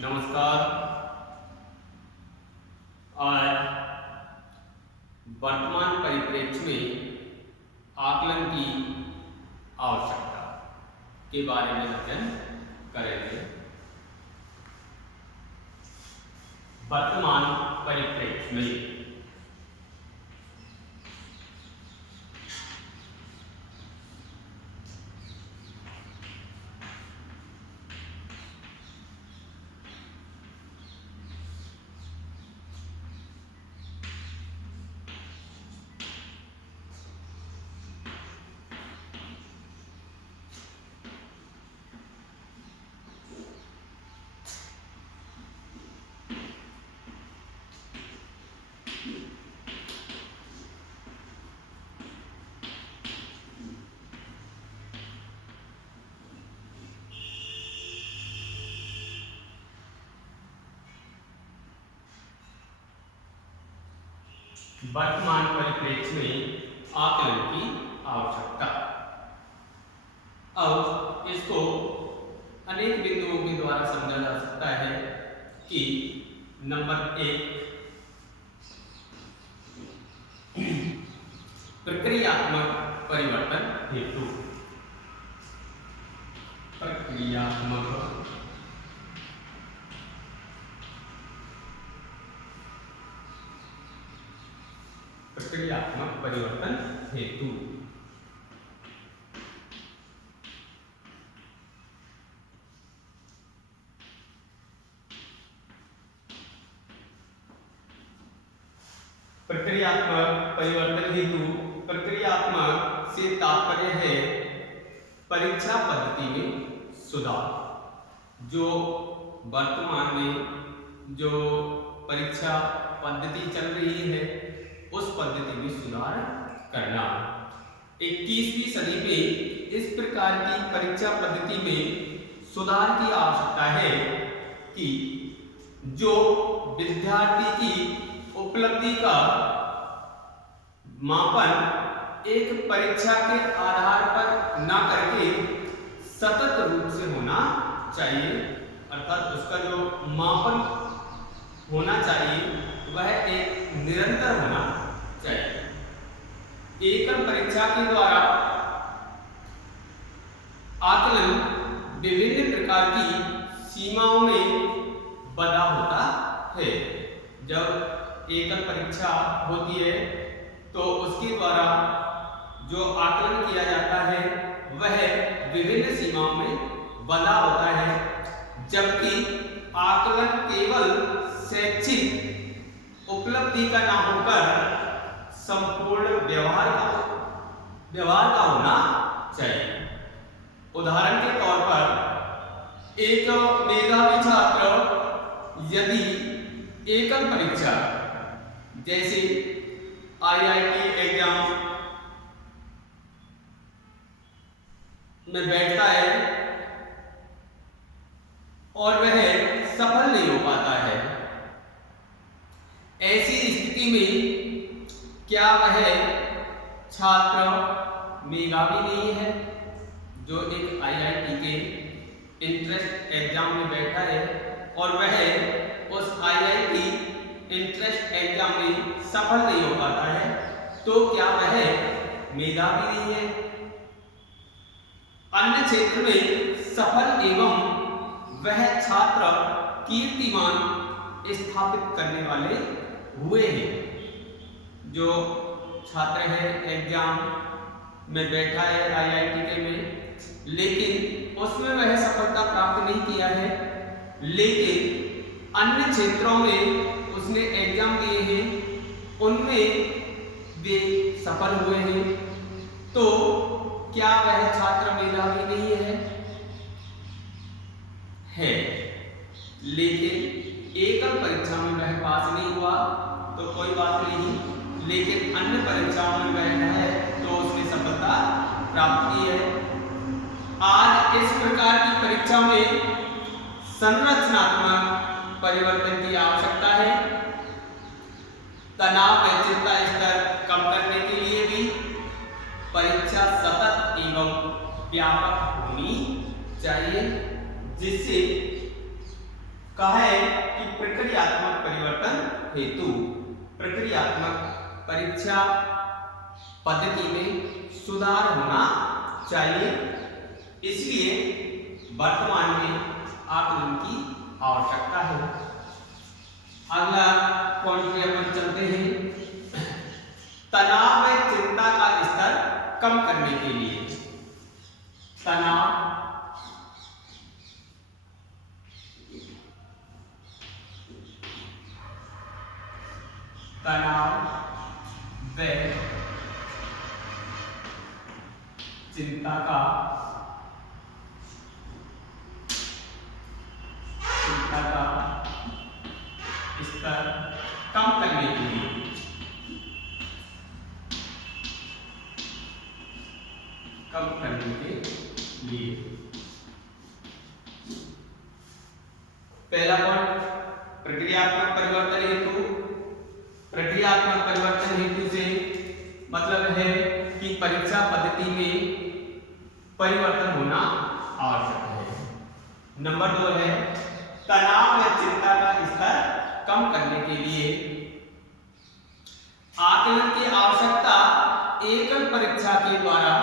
नमस्कार। आज वर्तमान परिप्रेक्ष्य में आकलन की आवश्यकता के बारे में अध्ययन करेंगे। वर्तमान परिप्रेक्ष्य में वर्तमान परिप्रेक्ष्य में आकलन की आवश्यकता। अब इसको अनेक बिंदुओं के द्वारा समझा जा सकता है कि नंबर 1, प्रक्रियात्मक परिवर्तन हेतु। प्रक्रियात्मक परिवर्तन हेतु। प्रक्रियात्मक परिवर्तन हेतु, प्रक्रियात्मक से तात्पर्य है परीक्षा पद्धति में सुधार। जो वर्तमान में जो परीक्षा पद्धति चल रही है उस पद्धति में सुधार करना। 21वीं सदी में इस प्रकार की परीक्षा पद्धति में सुधार की आवश्यकता है कि जो विद्यार्थी की उपलब्धि का मापन एक परीक्षा के आधार पर न करके सतत रूप से होना चाहिए, अर्थात उसका जो मापन होना चाहिए वह एक निरंतर होना चाहिए। एकल परीक्षा के द्वारा आकलन विभिन्न प्रकार की सीमाओं में बंधा होता है। जब एकल परीक्षा होती है तो उसके द्वारा जो आकलन किया जाता है वह विभिन्न सीमाओं में बंधा होता है, जबकि आकलन केवल शैक्षिक उपलब्धि का ना होकर संपूर्ण व्यवहार का होना चाहिए। उदाहरण के तौर पर एक मेधावी छात्र यदि एकल परीक्षा जैसे IIT एग्जाम में बैठता है और वह सफल नहीं हो पाता है, ऐसी स्थिति में क्या वह छात्र मेधावी नहीं है जो एक IIT के इंट्रेंस एग्जाम में बैठा है और वह उस IIT इंट्रेंस एग्जाम में सफल नहीं हो पाता है, तो क्या वह मेधावी नहीं है? अन्य क्षेत्र में सफल एवं वह छात्र कीर्तिमान स्थापित करने वाले हुए हैं। जो छात्र है एग्जाम में बैठा है IIT के में, लेकिन उसमें वह सफलता प्राप्त नहीं किया है, लेकिन अन्य क्षेत्रों में उसने एग्जाम दिए हैं उनमें वे सफल हुए हैं, तो क्या वह छात्र मेधावी नहीं है? है, लेकिन एकल परीक्षा में वह पास नहीं हुआ तो कोई बात नहीं, लेकिन अन्य परीक्षाओं में वह है तो उसने सफलता प्राप्त की है। आज इस प्रकार की परीक्षा में संरचनात्मक परिवर्तन की आवश्यकता है। तनाव व चिंता स्तर कम करने के लिए भी परीक्षा सतत एवं व्यापक होनी चाहिए, जिससे कहा है कि प्रक्रियात्मक परिवर्तन हेतु प्रक्रियात्मक परीक्षा पद्धति में सुधार होना चाहिए, इसलिए वर्तमान में आकलन की आवश्यकता है। अगला पॉइंट पे अपन चलते हैं, तनाव व चिंता का स्तर कम करने के लिए। तनाव व चिंता का स्तर कम करने के लिए पहला पॉइंट, प्रक्रियात्मक परिवर्तन हेतु। प्रक्रियात्मक परिवर्तन हेतु से मतलब है कि परीक्षा पद्धति में परिवर्तन होना आवश्यक है। नंबर 2 है तनाव व चिंता का स्तर कम करने के लिए आकलन की आवश्यकता। एकल परीक्षा के द्वारा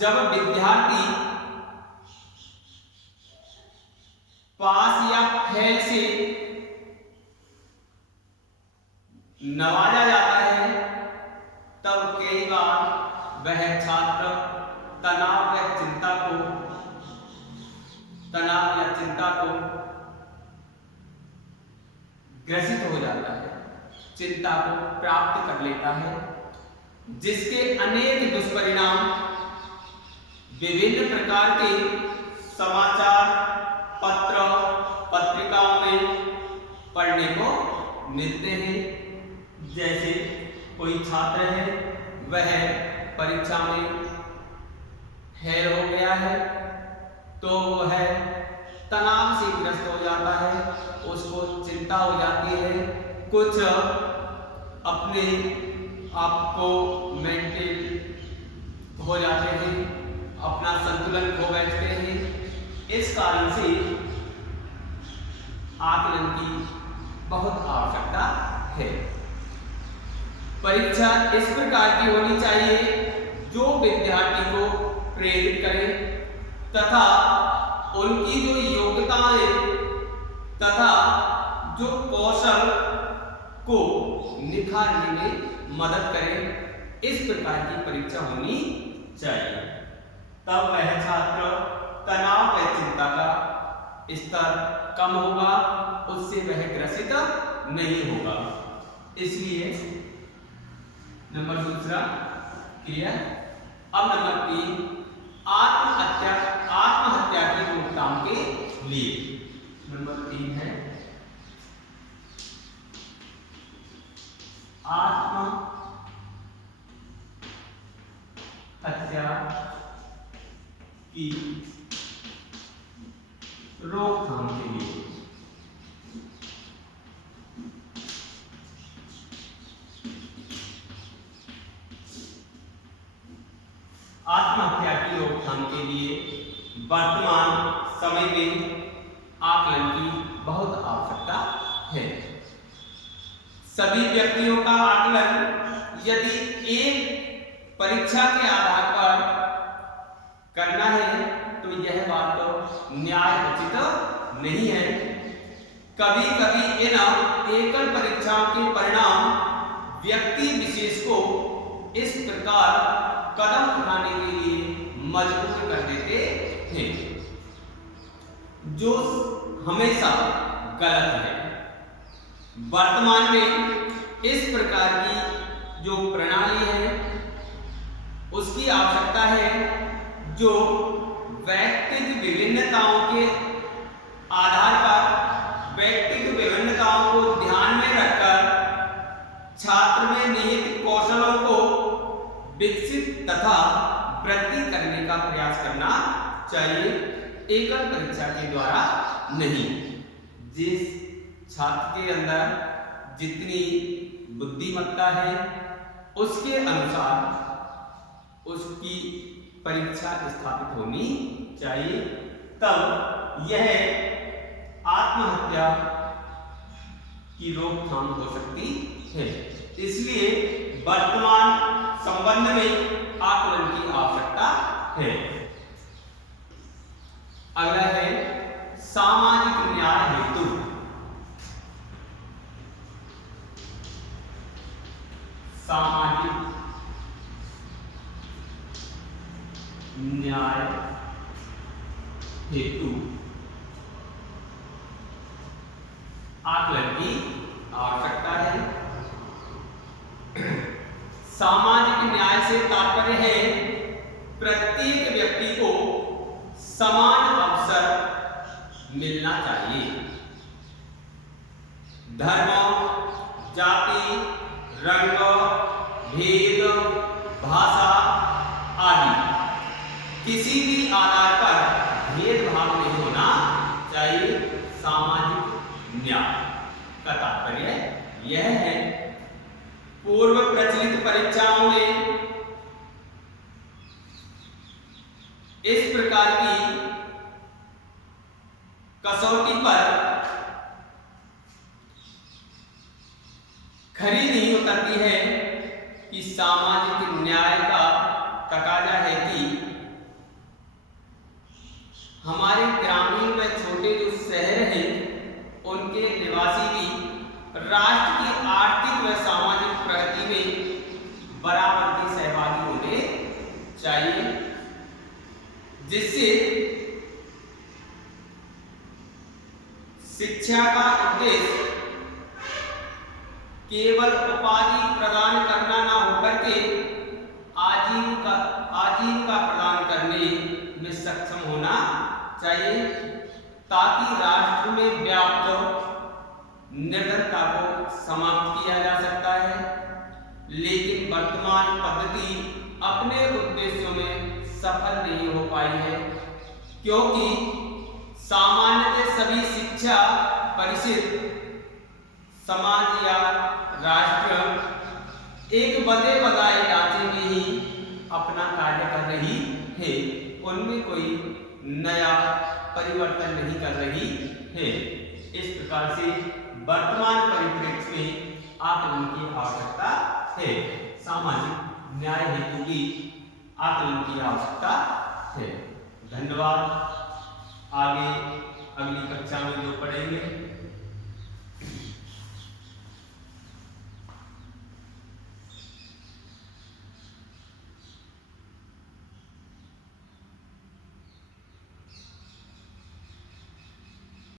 जब विद्यार्थी पास या फेल से नवाजा जाता है, तब कई बार वह छात्र तनाव या चिंता को ग्रसित हो जाता है, चिंता को प्राप्त कर लेता है, जिसके अनेक दुष्परिणाम विभिन्न प्रकार के समाचार पत्र पत्रिकाओं में पढ़ने को मिलते हैं। जैसे कोई छात्र है, वह परीक्षा में फेल हो गया है, तो वह तनाव से ग्रस्त हो जाता है, उसको चिंता हो जाती है, कुछ अपने आप को मेंटेन हो जाते हैं, अपना संतुलन खो बैठते हैं। इस कारण से आकलन की बहुत आवश्यकता है। परीक्षा इस प्रकार की होनी चाहिए जो विद्यार्थी को प्रेरित करे तथा उनकी जो योग्यताएं तथा जो कौशल को निखारने में मदद करे। इस प्रकार की परीक्षा होनी चाहिए, तब वह छात्र तनाव व चिंता का स्तर कम होगा, उससे वह ग्रसित नहीं होगा। इसलिए नंबर 2 क्लियर। अब नंबर 3 आत्महत्या की रोकथाम के लिए। नंबर 3 है आत्महत्या की रोकथाम के लिए। आत्महत्या की रोकथाम के लिए वर्तमान समय में आकलन की बहुत आवश्यकता है। सभी व्यक्तियों का आकलन यदि एक परीक्षा के आधार पर करना है तो यह बात तो न्याय उचित नहीं है। कभी कभी इन एकल परीक्षाओं के परिणाम व्यक्ति विशेष को इस प्रकार कदम उठाने के लिए मजबूर कर देते हैं जो हमेशा गलत है। वर्तमान में इस प्रकार की जो प्रणाली है उसकी आवश्यकता है जो व्यक्तिगत विभिन्नताओं के आधार पर व्यक्तिगत विभिन्नताओं को ध्यान में रखकर छात्र में निहित कौशलों को विकसित तथा वृद्धि करने का प्रयास करना चाहिए, एकल परीक्षा के द्वारा नहीं। जिस छात्र के अंदर जितनी बुद्धिमत्ता है उसके अनुसार उसकी परीक्षा स्थापित होनी चाहिए, तब यह आत्महत्या की रोकथाम हो सकती है। इसलिए वर्तमान संबंध में आकलन की आवश्यकता है। अगला है सामाजिक न्याय हेतु। सामाजिक न्याय हेतु आकलन की आवश्यकता है। सामाजिक न्याय से तात्पर्य है प्रत्येक व्यक्ति को समान अवसर मिलना चाहिए। धर्म, जाति, रंग, भेद, भाषा आदि किसी भी आधार पर भेदभाव नहीं होना चाहिए। सामाजिक न्याय का तात्पर्य यह है। पूर्व प्रचलित परीक्षाओं में इस प्रकार की कसौटी पर खरी नहीं उतरती है कि सामाजिक न्याय का तकाजा है कि हमारे ग्रामीण व छोटे जो शहर हैं उनके निवासी भी राष्ट्र की आर्थिक व सामाजिक प्रगति में बराबर सहभागी होने चाहिए, जिससे शिक्षा का उद्देश्य केवल उपाधि प्रदान करना न होकर के आजीविका प्रदान करने में सक्षम होना चाहिए, ताकि राष्ट्र में व्याप्त निर्धनता को समाप्त किया जा सकता है। लेकिन वर्तमान पद्धति अपने उद्देश्यों में सफल नहीं हो पाई है, क्योंकि सामान्यतः सभी शिक्षा परिषद समाज या राष्ट्र एक बदे बदाए ढांचे में ही अपना कार्य कर रही है, उनमें कोई नया परिवर्तन नहीं कर रही है। इस प्रकार से वर्तमान परिप्रेक्ष्य में आकलन की आवश्यकता है। सामाजिक न्याय हेतु की आकलन की आवश्यकता है। धन्यवाद। आगे अगली कक्षा में जो पढ़ेंगे